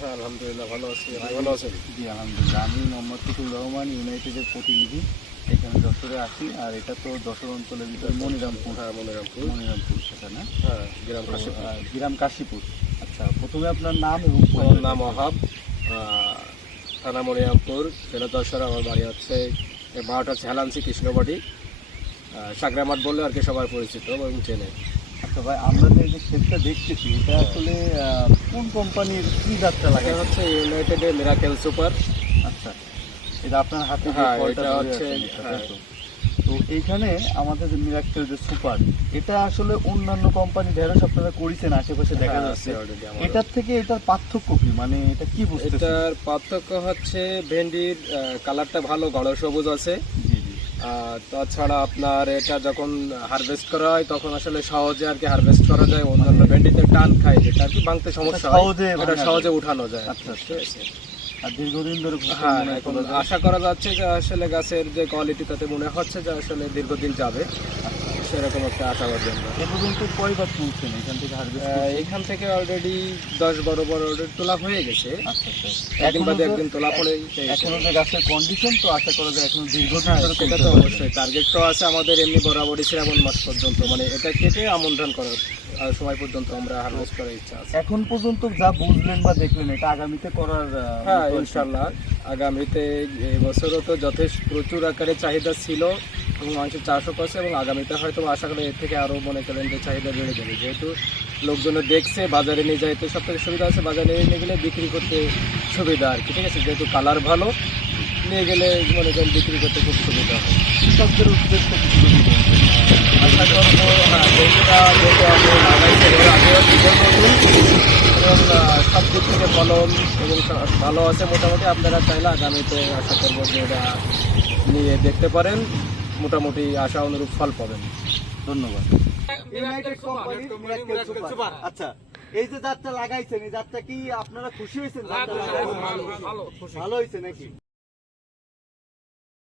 হ্যাঁ, আলহামদুলিল্লাহ ভালো আছি। আপনি ভালো আছেন? জি আলহামদুলিল্লাহ। আমি মোহাম্মদ ফতুর রহমান, ইউনাইটেডের প্রতিনিধি। এখানে যশোরে আছি। আর এটা তো যশোর অঞ্চলের ভিতরে মনিরামপুর। হ্যাঁ, মনিরামপুর। মনিরামপুর সেটা না? হ্যাঁ, গ্রাম তো, কাশীপুর। গ্রাম কাশীপুর। আচ্ছা, প্রথমে আপনার নাম এবং আমার নাম ওহাব, থানা মনিরামপুর, জেলা যশোর। আমার বাড়ি হচ্ছে বারোটা ঝালানসি কৃষ্ণবাড়ি, সাগরামাঠ বললে আর কি সবাই পরিচিত এবং চেনে। আচ্ছা ভাই, আমরা যে ক্ষেতটা দেখতেছি এটা আসলে কোন কোম্পানির কি যাত্রা এটা লাগাই? হচ্ছে ইউনাইটেডের মিরাকেল সুপার। আচ্ছা, এটা আপনার হাতে যে হ্যাঁ, ফলটা এটা ধরে হচ্ছে, আছেন, এটা হ্যাঁ। তাই তো? তো এইখানে আমাদের যে মিরাকেল যে সুপার, এটা আসলে অন্যান্য কোম্পানি ঢেঁড়স আপনারা করেছেন আশেপাশে দেখা হ্যাঁ, যাচ্ছে, আছে already আমারও। এটার থেকে এটার পার্থক্য কি? মানে এটা কি বুঝতেছেন? এটার পার্থক্য হচ্ছে ভেন্ডির কালারটা ভালো, গাঢ় সবুজ আছে। জি জি। তাছাড়া আপনার এটা যখন হারভেস্ট করা হয় তখন আসলে সহজে আর কি হারভেস্ট করা যায়। অন্যান্য ভেন্ডিতে টান খায়, যেটা আর কি ভাঙতে সমস্যা হয়, সহজে এটা ভাঙা সহজে যায়। উঠানো যায়। আচ্ছা, আচ্ছা। ঠিক আছে। আর দীর্ঘদিন ধরে হ্যাঁ, মনে এখন করা যায়। আশা করা যাচ্ছে যে আসলে গাছের যে কোয়ালিটি, তাতে মনে হচ্ছে যে আসলে দীর্ঘদিন যাবে, সেরকম একটা আশাবাদী আমরা। এ পর্যন্ত কয়বার তুলছেন এখান থেকে হারভেস্ট? এখান থেকে অলরেডি 10-12 অলরেডি তোলা হয়ে গেছে। আচ্ছা আচ্ছা। একদিন বাদে একদিন তোলা পড়ে এখনো যে গাছের কন্ডিশন, তো আশা করা যায় এখনো দীর্ঘদিন হ্যাঁ, ধরে সেটা তুলতে তো পারবেন। অবশ্যই। টার্গেট তো আছে আমাদের এমনি বরাবরই শ্রাবণ মাস পর্যন্ত, মানে এটা কেটে আমন ধান করার সময় পর্যন্ত আমরা হারভেস্ট করার ইচ্ছা আছে। এখন পর্যন্ত যা বুঝলেন বা দেখলেন, এটা আগামীতে করার হ্যাঁ, মতো আছে? ইনশাল্লাহ আগামীতে, এবছরও তো যথেষ্ট প্রচুর আকারে চাহিদা ছিল এবং মানুষের চাষও করছে, এবং আগামীতে হয়তো আশা করি এর থেকে আরও মনে করেন যে চাহিদা বেড়ে যাবে, যেহেতু লোকজনে দেখছে, বাজারে নিয়ে যাইতে সব থেকে সুবিধা আছে। বাজারে নিয়ে গেলে বিক্রি করতে সুবিধা আর কি, ঠিক আছে, যেহেতু কালার ভালো, নিয়ে গেলে মনে করেন বিক্রি করতে খুব সুবিধা হয়। কৃষকদের উদ্দেশ্য কিছু যদি বলতেন। আশা করবো, হ্যাঁ, যেটা যেহেতু আমি লাগাইছি এর আগেও ছিল নতুন, এবং সব দিক থেকে ফলন এবং ভালো আছে মোটামুটি। আপনারা চাইলে আগামীতে আশা করবো যে এটা নিয়ে দেখতে পারেন, মোটামুটি আশা অনুরূপ ফল পাবেন। ধন্যবাদ। ইউনাইটেড কোম্পানির মিরাকেল সুপার। আচ্ছা, এই যে জাতটা লাগাইছেন, এই জাতটা কি আপনারা খুশি হয়েছেন? জাতটা লাগাই ভালো হয়েছে নাকি?